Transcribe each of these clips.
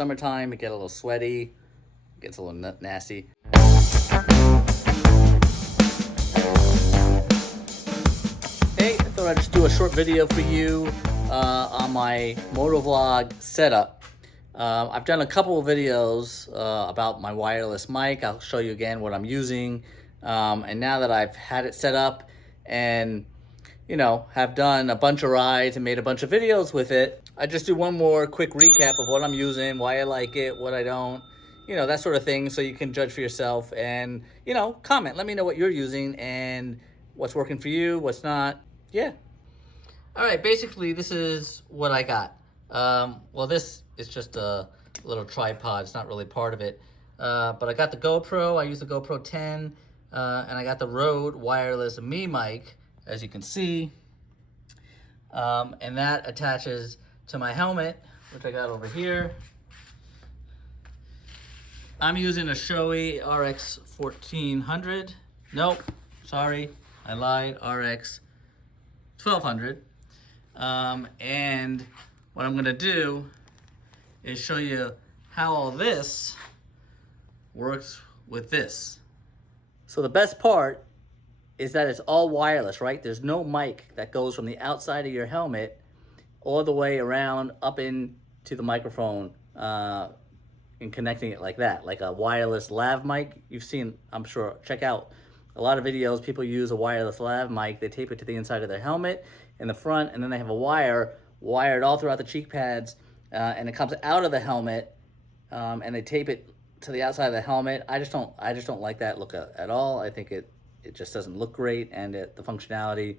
Summertime, it gets a little sweaty, gets a little nasty. Hey, I thought I'd just do a short video for you on my Motovlog setup. I've done a couple of videos about my wireless mic. I'll show you again what I'm using. And now that I've had it set up and have done a bunch of rides and made a bunch of videos with it, I just do one more quick recap of what I'm using, why I like it, what I don't, that sort of thing, so you can judge for yourself and, comment. Let me know what you're using and what's working for you, what's not. Yeah. All right, basically, this is what I got. Well, this is just a little tripod. It's not really part of it. But I got the GoPro. I use the GoPro 10. And I got the Rode wireless Me mic, as you can see. And that attaches to my helmet, which I got over here. I'm using a Shoei RX 1400. Nope, sorry, I lied, RX 1200. And what I'm gonna do is show you how all this works with this. So the best part is that it's all wireless, right? There's no mic that goes from the outside of your helmet all the way around up into the microphone and connecting it like that, like a wireless lav mic. You've seen, I'm sure, check out a lot of videos. People use a wireless lav mic. They tape it to the inside of their helmet in the front, and then they have a wire wired all throughout the cheek pads, and it comes out of the helmet, and they tape it to the outside of the helmet. I just don't like that look at all. I think it just doesn't look great, and the functionality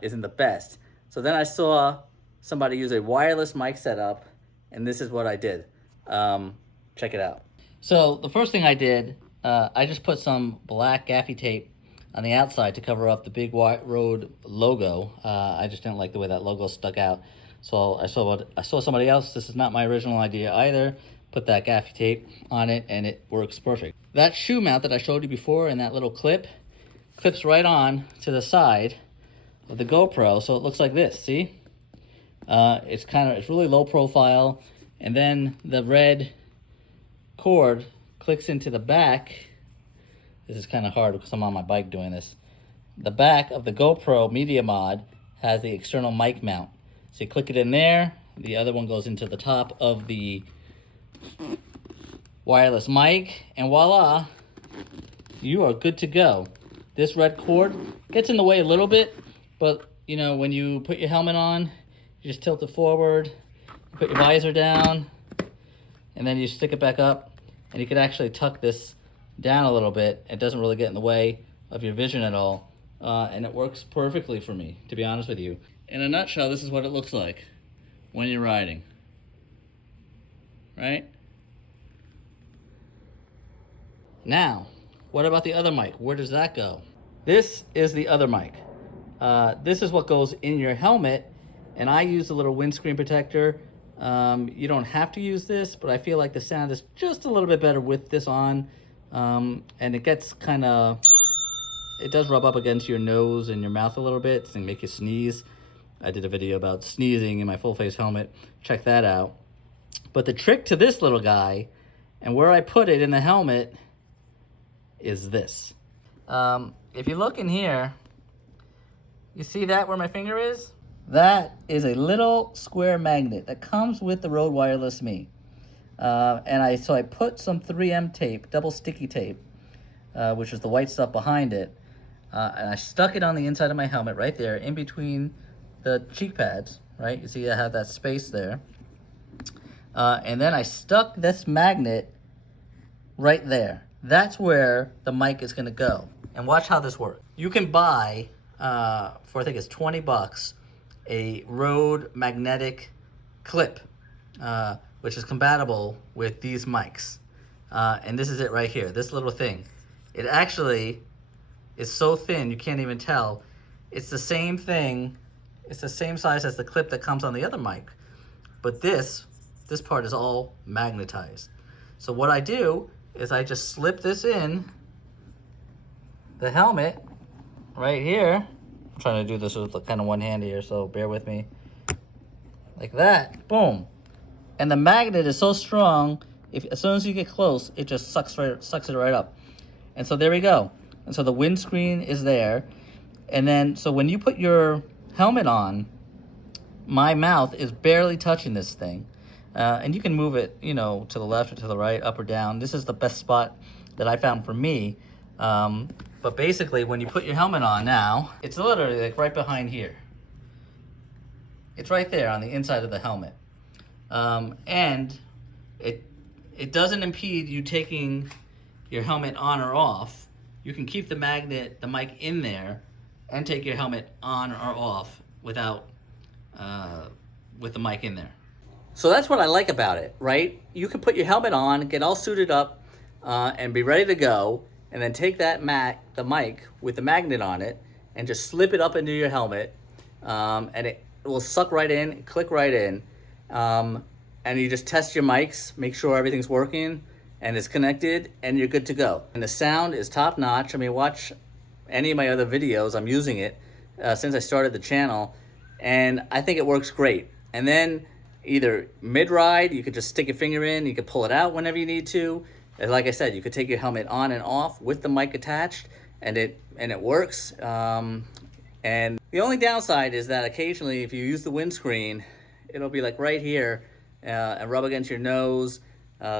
isn't the best. So then I saw somebody use a wireless mic setup, and this is what I did. Check it out. So the first thing I did, I just put some black gaffy tape on the outside to cover up the big Rode logo. I just didn't like the way that logo stuck out. So I saw somebody else. This is not my original idea either. Put that gaffy tape on it, and it works perfect. That shoe mount that I showed you before and that little clip clips right on to the side of the GoPro, so it looks like this. See? It's really low profile, and then the red cord clicks into the back. This is kind of hard because I'm on my bike doing this. The back of the GoPro Media Mod has the external mic mount. So you click it in there, the other one goes into the top of the wireless mic, and voila, you are good to go. This red cord gets in the way a little bit, but when you put your helmet on, you just tilt it forward, put your visor down, and then you stick it back up, and you can actually tuck this down a little bit. It doesn't really get in the way of your vision at all, and it works perfectly for me, to be honest with you. In a nutshell, this is what it looks like when you're riding, right? Now, what about the other mic? Where does that go? This is the other mic. This is what goes in your helmet, and I use a little windscreen protector. You don't have to use this, but I feel like the sound is just a little bit better with this on. And it gets it does rub up against your nose and your mouth a little bit and make you sneeze. I did a video about sneezing in my full face helmet. Check that out. But the trick to this little guy, and where I put it in the helmet, is this. If you look in here, you see that where my finger is? That is a little square magnet that comes with the Rode Wireless Me. So I put some 3M tape, double sticky tape, which is the white stuff behind it, and I stuck it on the inside of my helmet right there in between the cheek pads, right? You see I have that space there. And then I stuck this magnet right there. That's where the mic is gonna go. And watch how this works. You can buy, for I think it's 20 bucks, a Rode magnetic clip, which is compatible with these mics. And this is it right here, this little thing. It actually is so thin you can't even tell. It's the same thing, it's the same size as the clip that comes on the other mic. But this part is all magnetized. So what I do is I just slip this in the helmet right here. I'm trying to do this with kind of one hand here, so bear with me. Like that, boom. And the magnet is so strong, as soon as you get close, it just sucks it right up. And so there we go. And so the windscreen is there. And then, so when you put your helmet on, my mouth is barely touching this thing. And you can move it, you know, to the left or to the right, up or down. This is the best spot that I found for me. But basically, when you put your helmet on now, it's literally like right behind here. It's right there on the inside of the helmet. And it doesn't impede you taking your helmet on or off. You can keep the mic in there and take your helmet on or off without, with the mic in there. So that's what I like about it, right? You can put your helmet on, get all suited up, and be ready to go, and then take that the mic with the magnet on it and just slip it up into your helmet, and it will suck right in, click right in, and you just test your mics, make sure everything's working and it's connected, and you're good to go. And the sound is top notch. I mean, watch any of my other videos. I'm using it since I started the channel, and I think it works great. And then either mid-ride, you could just stick your finger in, you could pull it out whenever you need to. And like I said, you could take your helmet on and off with the mic attached, and it works. And the only downside is that occasionally, if you use the windscreen, it'll be like right here and rub against your nose.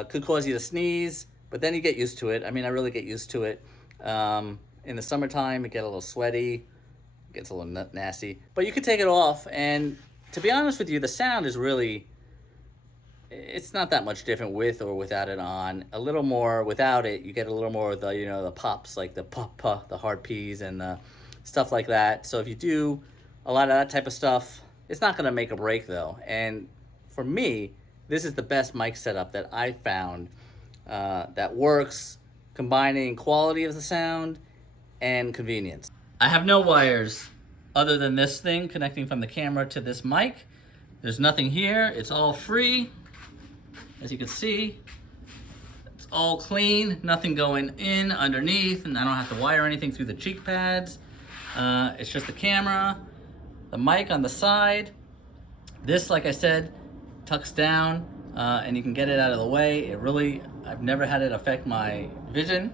Could cause you to sneeze, but then you get used to it. I mean, I really get used to it. In the summertime, it gets a little sweaty, gets a little nasty, but you could take it off, and to be honest with you, the sound is really, it's not that much different with or without it on. A little more without it, you get a little more of the, you know, the pops, like the pop, the hard P's and the stuff like that. So if you do a lot of that type of stuff, it's not gonna make a break though. And for me, this is the best mic setup that I found that works, combining quality of the sound and convenience. I have no wires other than this thing connecting from the camera to this mic. There's nothing here, it's all free. As you can see, it's all clean, nothing going in underneath, and I don't have to wire anything through the cheek pads. It's just the camera, the mic on the side. This, like I said, tucks down and you can get it out of the way. I've never had it affect my vision.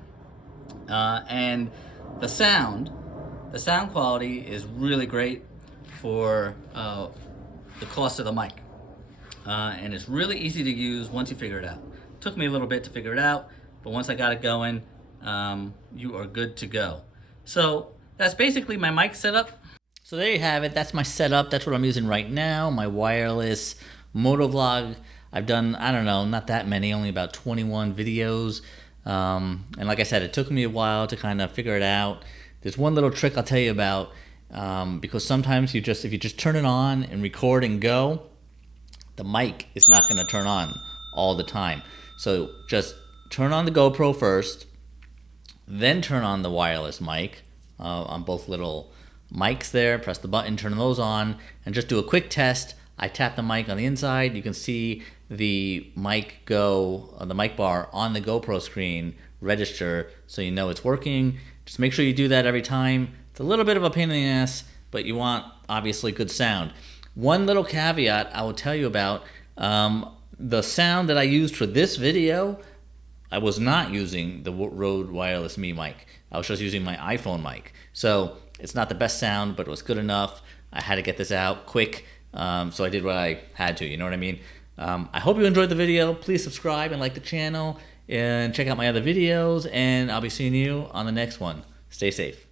And the sound quality is really great for the cost of the mic. And it's really easy to use once you figure it out. Took me a little bit to figure it out, but once I got it going, you are good to go. So that's basically my mic setup. So there you have it. That's my setup. That's what I'm using right now. My wireless Motovlog. I've done, I don't know, not that many, only about 21 videos. And like I said, it took me a while to kind of figure it out. There's one little trick I'll tell you about, because sometimes if you just turn it on and record and go, the mic is not going to turn on all the time. So just turn on the GoPro first, then turn on the wireless mic on both little mics there. Press the button, turn those on, and just do a quick test. I tap the mic on the inside. You can see the mic the mic bar on the GoPro screen register, so you know it's working. Just make sure you do that every time. It's a little bit of a pain in the ass, but you want, obviously, good sound. One little caveat I will tell you about, the sound that I used for this video, I was not using the Rode Wireless Me mic. I was just using my iPhone mic. So it's not the best sound, but it was good enough. I had to get this out quick, so I did what I had to, you know what I mean? I hope you enjoyed the video. Please subscribe and like the channel, and check out my other videos, and I'll be seeing you on the next one. Stay safe.